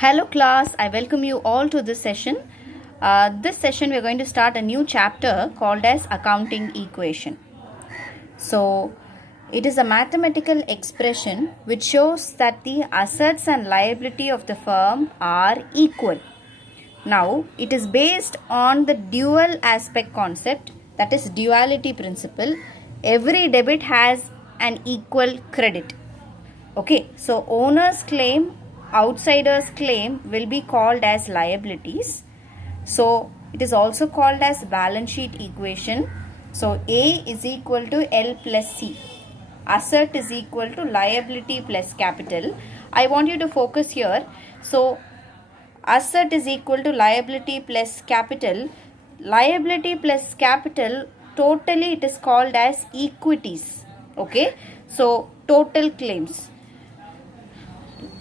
Hello class, I welcome you all to this session. This session we are going to start a new chapter called as accounting equation. So it is a mathematical expression which shows that the assets and liability of the firm are equal. Now it is based on the dual aspect concept, that is duality principle. Every debit has an equal credit. Okay, so owner's claim, outsider's claim will be called as liabilities. So it is also called as balance sheet equation. So A is equal to L plus C. Asset is equal to liability plus capital. I want you to focus here. So asset is equal to liability plus capital. Liability plus capital, totally it is called as equities. Okay, so total claims.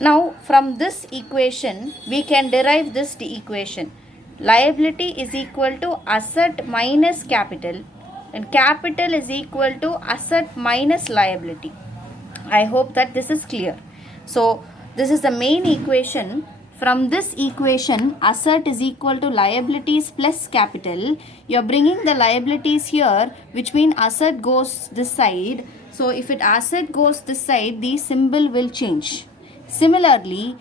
Now from this equation we can derive this equation. Liability is equal to asset minus capital and capital is equal to asset minus liability. I hope that this is clear. So this is the main equation. From this equation, asset is equal to liabilities plus capital. You are bringing the liabilities here, which means asset goes this side. So if asset goes this side, the symbol will change. Similarly,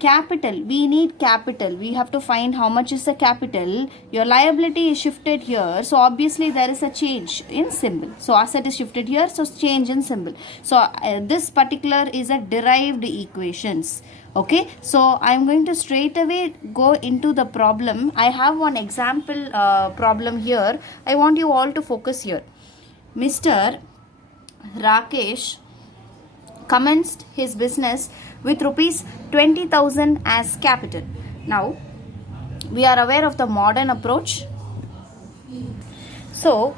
capital, we need capital. We have to find how much is the capital. Your liability is shifted here, so obviously there is a change in symbol. So asset is shifted here, so change in symbol. So this particular is a derived equations. Okay, so I am going to straight away go into the problem. I have one example problem here. I want you all to focus here. Mr. Rakesh commenced his business with rupees 20,000 as capital. Now we are aware of the modern approach. So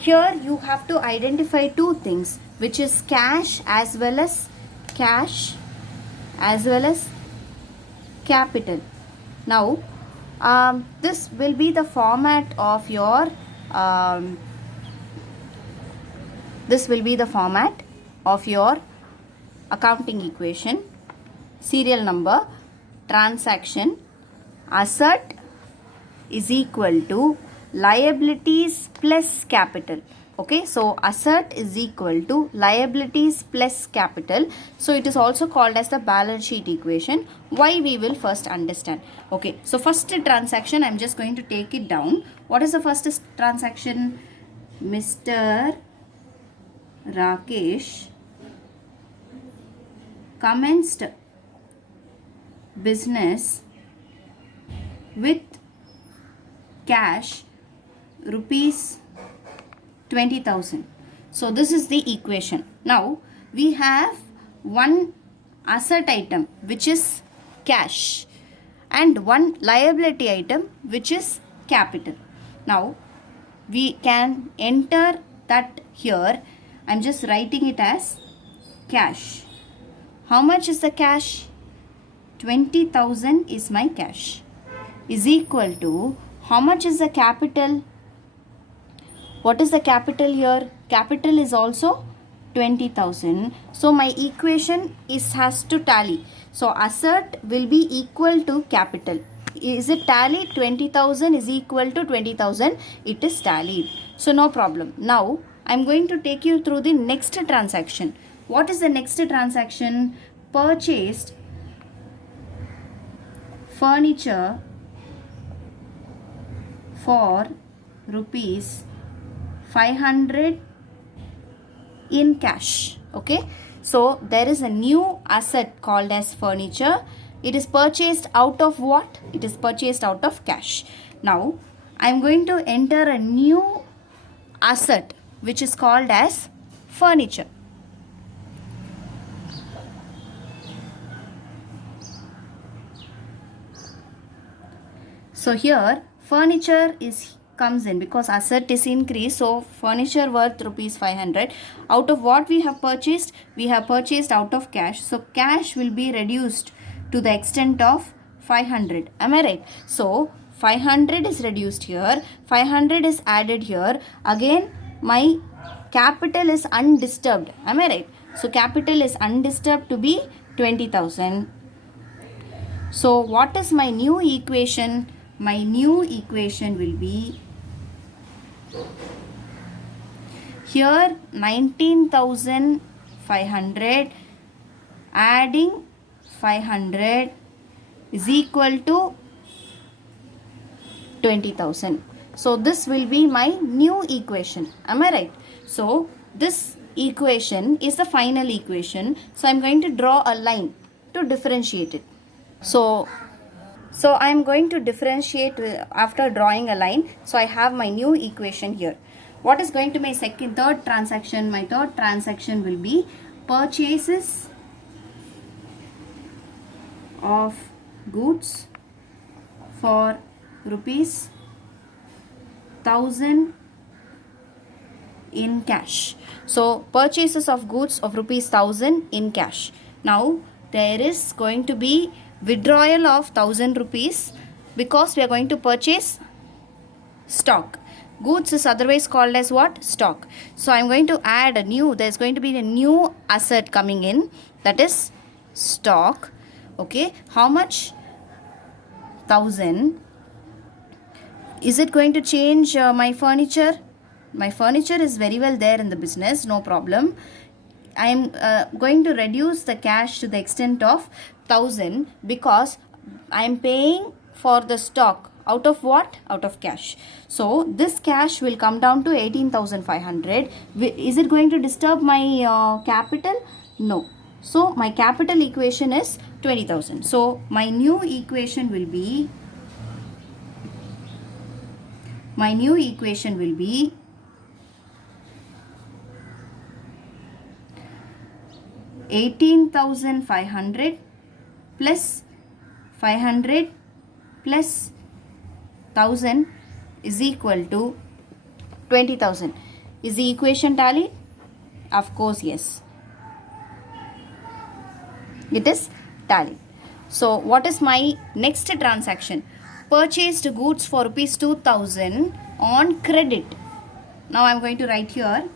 here you have to identify two things, which is cash as well as capital. Now this will be the format of your accounting equation. Serial number, transaction, asset is equal to liabilities plus capital. Okay, so asset is equal to liabilities plus capital. So it is also called as the balance sheet equation. Why, we will first understand. Okay, so first transaction, I am just going to take it down. What is the first transaction? Mr. Rakesh commenced business with cash rupees 20,000. So this is the equation. Now we have one asset item which is cash and one liability item which is capital. Now we can enter that here. I am just writing it as cash. How much is the cash? 20,000 is my cash, is equal to how much is the capital? What is the capital here? Capital is also 20,000. So my equation has to tally. So asset will be equal to capital. Is it tallied? 20,000 is equal to 20,000. It is tallied. So no problem. Now I am going to take you through the next transaction. What is the next transaction? Purchased furniture for rupees 500 in cash. Okay, so there is a new asset called as furniture. It is purchased out of what? It is purchased out of cash. Now I am going to enter a new asset which is called as furniture. So here furniture comes in because asset is increased. So furniture worth rupees 500. Out of what we have purchased? We have purchased out of cash. So cash will be reduced to the extent of 500. Am I right? So 500 is reduced here. 500 is added here. Again my capital is undisturbed. Am I right? So capital is undisturbed to be 20,000. So what is my new equation? My new equation will be here 19,500 adding 500 is equal to 20,000. So this will be my new equation. Am I right? So this equation is the final equation. So I am going to draw a line to differentiate it. So I am going to differentiate after drawing a line. So I have my new equation here. What is going to be my third transaction? My third transaction will be purchases of goods for rupees 1,000 in cash. So purchases of goods of rupees 1,000 in cash. Now there is going to be withdrawal of 1,000 rupees because we are going to purchase stock. Goods is otherwise called as what? Stock. So I am going to add a new, there is going to be a new asset coming in, that is stock. Okay, how much? 1,000. Is it going to change my furniture? My furniture is very well there in the business, no problem. I am going to reduce the cash to the extent of 1,000 because I am paying for the stock out of what? Out of cash. So this cash will come down to 18,500. Is it going to disturb my capital? No. So my capital equation is 20,000. So my new equation will be 18,500 plus 500 plus 1,000 is equal to 20,000. Is the equation tallied? Of course, yes. It is tallied. So what is my next transaction? Purchased goods for rupees 2,000 on credit. Now I am going to write here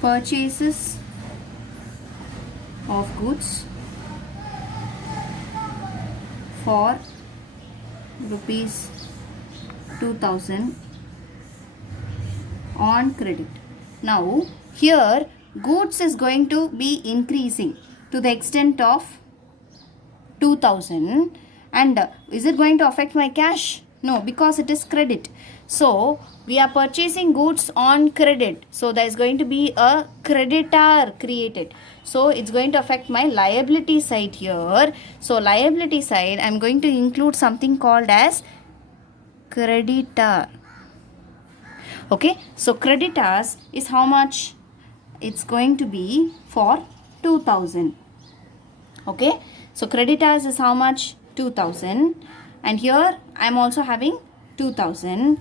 purchases of goods for rupees 2,000 on credit. Now here goods is going to be increasing to the extent of 2,000, and is it going to affect my cash? No, because it is credit. So we are purchasing goods on credit. So there is going to be a creditor created. So it's going to affect my liability side here. So liability side, I am going to include something called as creditor. Okay, so creditors is how much? It's going to be for 2,000. Okay, so creditors is how much? 2,000. And here I am also having 2,000.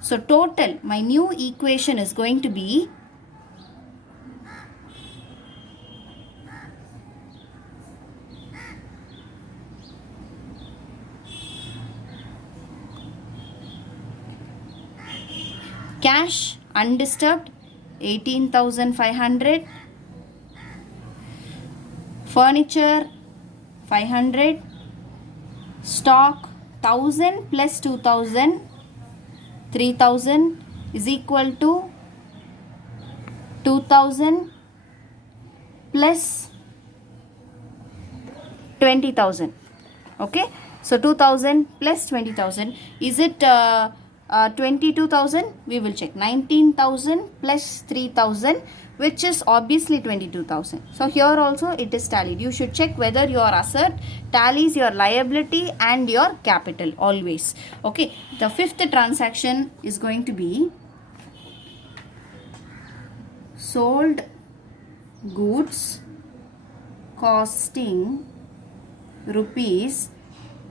So total, my new equation is going to be cash undisturbed 18,500, furniture 500, stock 1,000 plus 2,000, 3,000 is equal to 2,000 plus 20,000. Okay, so 2,000 plus 20,000, is it 22,000? We will check. 19,000 plus 3,000, which is obviously 22,000. So here also it is tallied. You should check whether your asset tallies your liability and your capital always. Okay, the fifth transaction is going to be sold goods costing rupees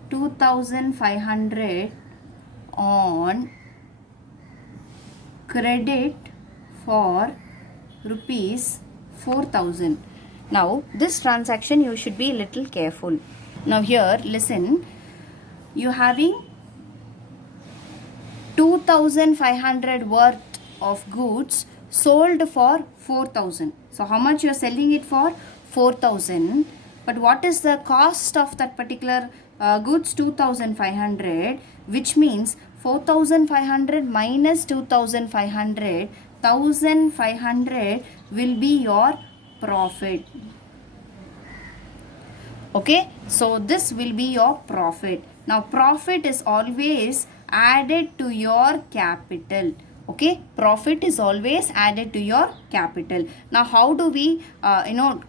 2,500 on credit for rupees 4,000. Now this transaction you should be a little careful. Now here listen, you having 2,500 worth of goods sold for 4,000. So how much you are selling it for? 4,000. But what is the cost of that particular goods? 2,500, which means 4,500 minus 2,500, 1,500 will be your profit. Okay, so this will be your profit. Now profit is always added to your capital. Okay, profit is always added to your capital. Now how do we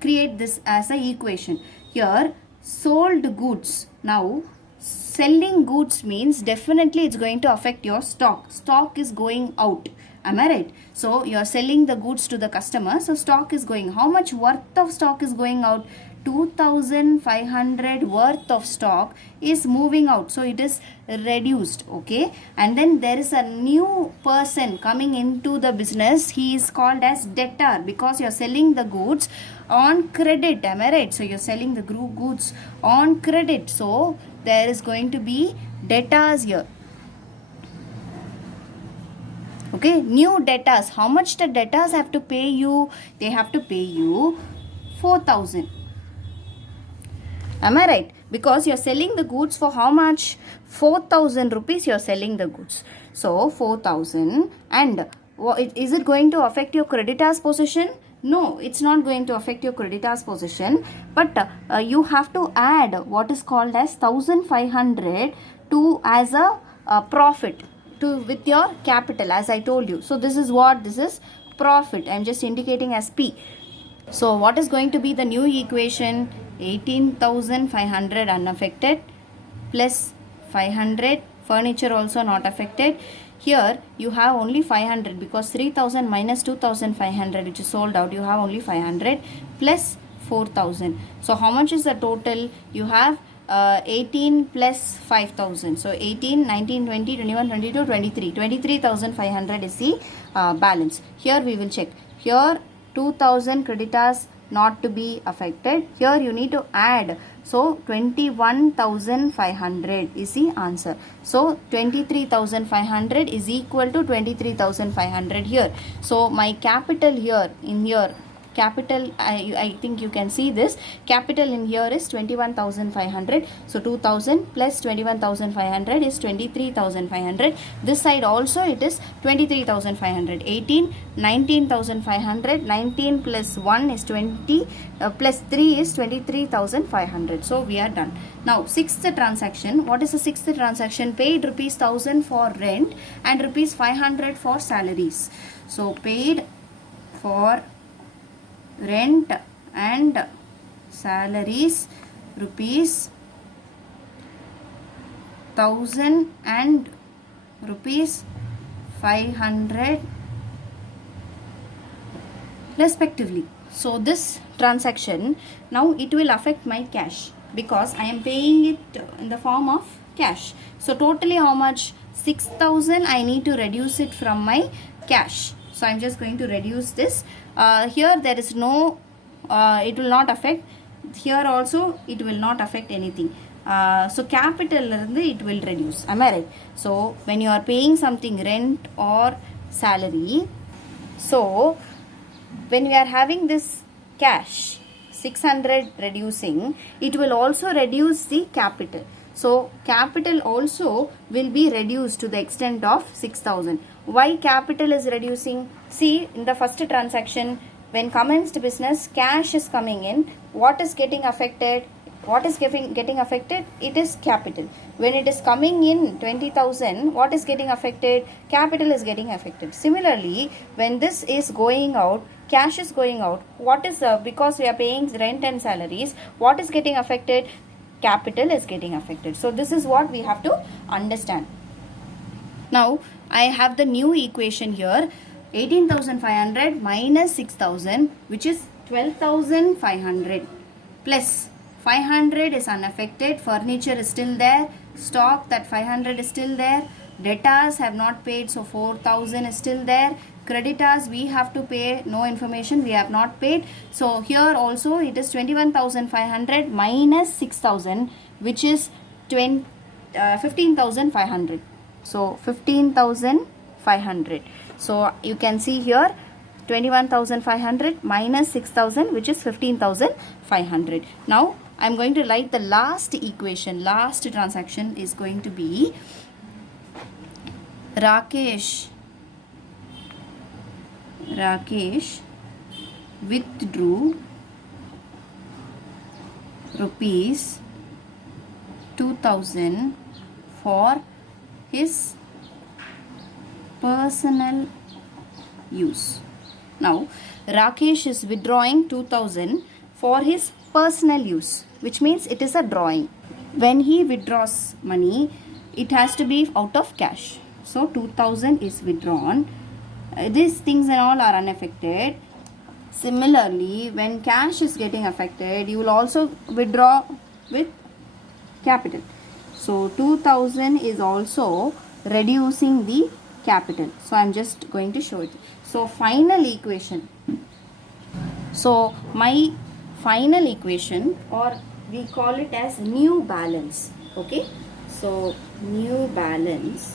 create this as a equation? Here sold goods. Now selling goods means definitely it's going to affect your stock is going out. Am I right? So you are selling the goods to the customer, so stock is going. How much worth of stock is going out? 2,500 worth of stock is moving out, so it is reduced. Okay, and then there is a new person coming into the business. He is called as debtor, because you are selling the goods on credit. Am I right? So you are selling the goods on credit, so there is going to be debtors here. Okay, new debtors. How much the debtors have to pay you? They have to pay you 4,000. Am I right? Because you are selling the goods for how much? 4,000 rupees you are selling the goods. So 4,000, and is it going to affect your creditors position? No, it's not going to affect your creditors position, but you have to add what is called as 1,500 to as a profit to with your capital, as I told you. So this is what? This is profit. I am just indicating as P. So what is going to be the new equation? 18,500 unaffected plus 500 furniture also not affected. Here you have only 500, because 3,000 minus 2,500 which is sold out, you have only 500 plus 4,000. So how much is the total? You have 18 plus 5,000. So 18, 19, 20, 21, 22, 23. 23,500 is the balance. Here we will check. Here 2,000 creditors not to be affected. Here you need to add. So 21,500 is the answer. So 23,500 is equal to 23,500 here. So my capital here in here, capital, I think you can see this, capital in here is 21,500. So 2,000 plus 21,500 is 23,500. This side also it is 23,500. 18, 19,500. 19 plus 1 is 20, plus 3 is 23,500. So we are done. Now sixth transaction. What is the sixth transaction? Paid rupees 1,000 for rent and rupees 500 for salaries. So paid for rent and salaries rupees 1,000 and rupees 500 respectively. So this transaction, now it will affect my cash, because I am paying it in the form of cash. So totally how much? 6,000 I need to reduce it from my cash. So I am just going to reduce this. Here there is no, it will not affect. Here also it will not affect anything. So capital it will reduce. Am I right? So when you are paying something, rent or salary, so when we are having this cash 600 reducing, it will also reduce the capital. So capital also will be reduced to the extent of 6,000. Why capital is reducing? See, in the first transaction, when commenced business, cash is coming in. What is getting affected? What is getting affected? It is capital. When it is coming in 20,000, what is getting affected? Capital is getting affected. Similarly, when this is going out, cash is going out. What is because we are paying rent and salaries, what is getting affected? Capital is getting affected. So this is what we have to understand. Now I have the new equation here. 18,500 minus 6,000, which is 12,500, plus 500 is unaffected. Furniture is still there. Stock, that 500 is still there. Debtors have not paid, so 4,000 is still there. Creditors we have to pay, no information, we have not paid. So here also it is 21,500 minus 6,000, which is 15,500. So 15,500. So you can see here 21,500 minus 6,000, which is 15,500. Now I am going to write the last equation. Last transaction is going to be Rakesh withdrew rupees 2,000 for his personal use. Now Rakesh is withdrawing 2,000 for his personal use, which means it is a drawing. When he withdraws money, it has to be out of cash. So 2,000 is withdrawn. These things and all are unaffected. Similarly, when cash is getting affected, you will also withdraw with capital. So 2,000 is also reducing the capital. So I am just going to show it. So final equation. So my final equation, or we call it as new balance. Okay. So new balance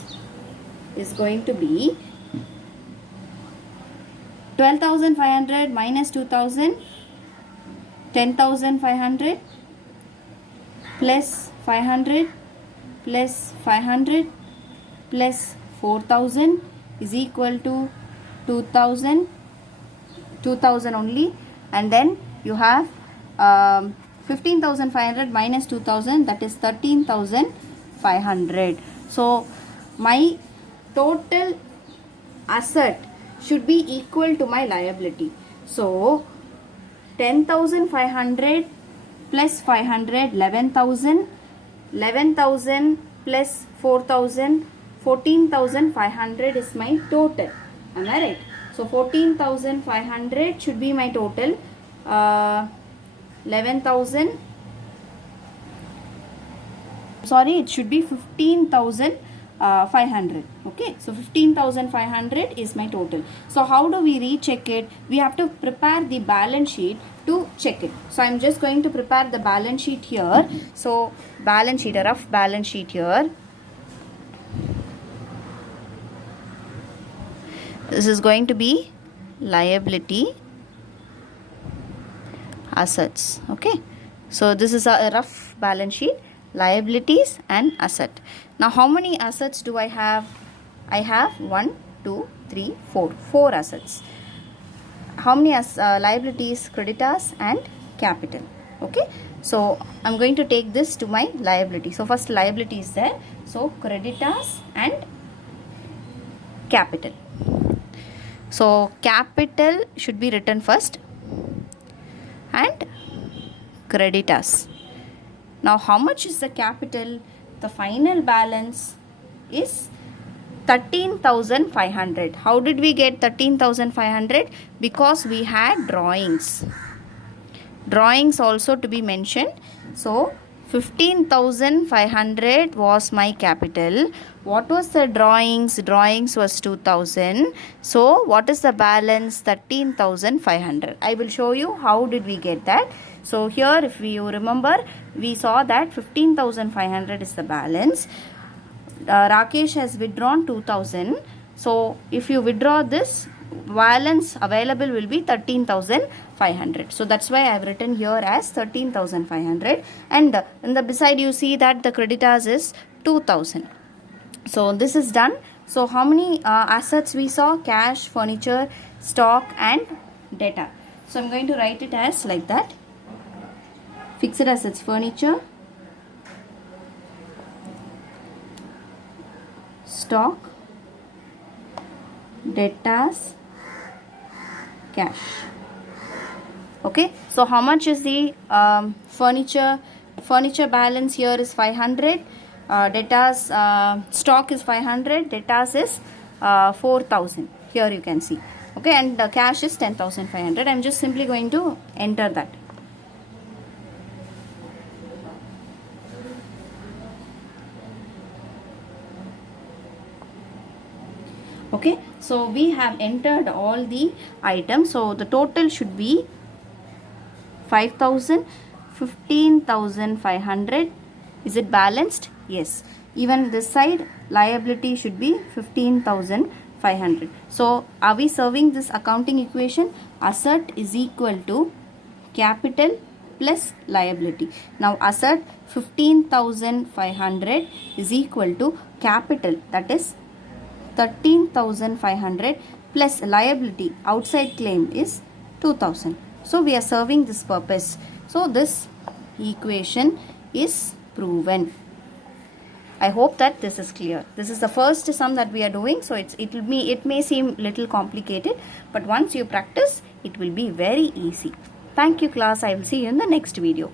is going to be 12,500 minus 2,000, 10,500 plus 500 plus 500 plus 4,000 is equal to 2,000 only, and then you have 15,500 minus 2,000, that is 13,500. So my total asset should be equal to my liability. So 10,500 plus 500, 11,000, 11,000 plus 4,000, 14,500 is my total. Am I right? So 14,500 should be my total. 11,000, sorry, it should be 15,500. Okay, so 15,500 is my total. So how do we recheck it? We have to prepare the balance sheet to check it. So I'm just going to prepare the balance sheet here. So balance sheet, a rough balance sheet here. This is going to be liability, assets. Okay, so this is a rough balance sheet, liabilities and asset. Now how many assets do I have? I have 1, 2, 3, 4 assets. How many liabilities? Creditors and capital. Okay, so I'm going to take this to my liability. So first liability is there, so creditors and capital. So capital should be written first and creditors. Now how much is the capital? The final balance is 13,500. How did we get 13,500? Because we had drawings. Drawings also to be mentioned. So 15,500 was my capital. What was the drawings? Drawings was 2,000. So what is the balance? 13,500. I will show you how did we get that. So here, if you remember, we saw that 15,500 is the balance. Rakesh has withdrawn 2,000. So if you withdraw this, balance available will be 13,500. So that's why I have written here as 13,500. And in the beside you see that the creditors is 2,000. So this is done. So how many assets we saw? Cash, furniture, stock and debtor. So I'm going to write it as like that. Fixed assets, furniture, stock, debtors, cash. Okay, so how much is the furniture balance? Here is 500. Debtors, stock is 500. Debtors is 4,000. Here you can see. Okay, and the cash is 10,500. I'm just simply going to enter that. Okay, so we have entered all the items. So the total should be 5,000, 15,500. Is it balanced? Yes. Even this side liability should be 15,500. 500. So are we serving this accounting equation? Asset is equal to capital plus liability. Now asset 15,500 is equal to capital, that is 13,500 plus liability outside claim is 2,000. So we are serving this purpose. So this equation is proven. I hope that this is clear. This is the first sum that we are doing, so it may seem little complicated, but once you practice, it will be very easy. Thank you class. I will see you in the next video.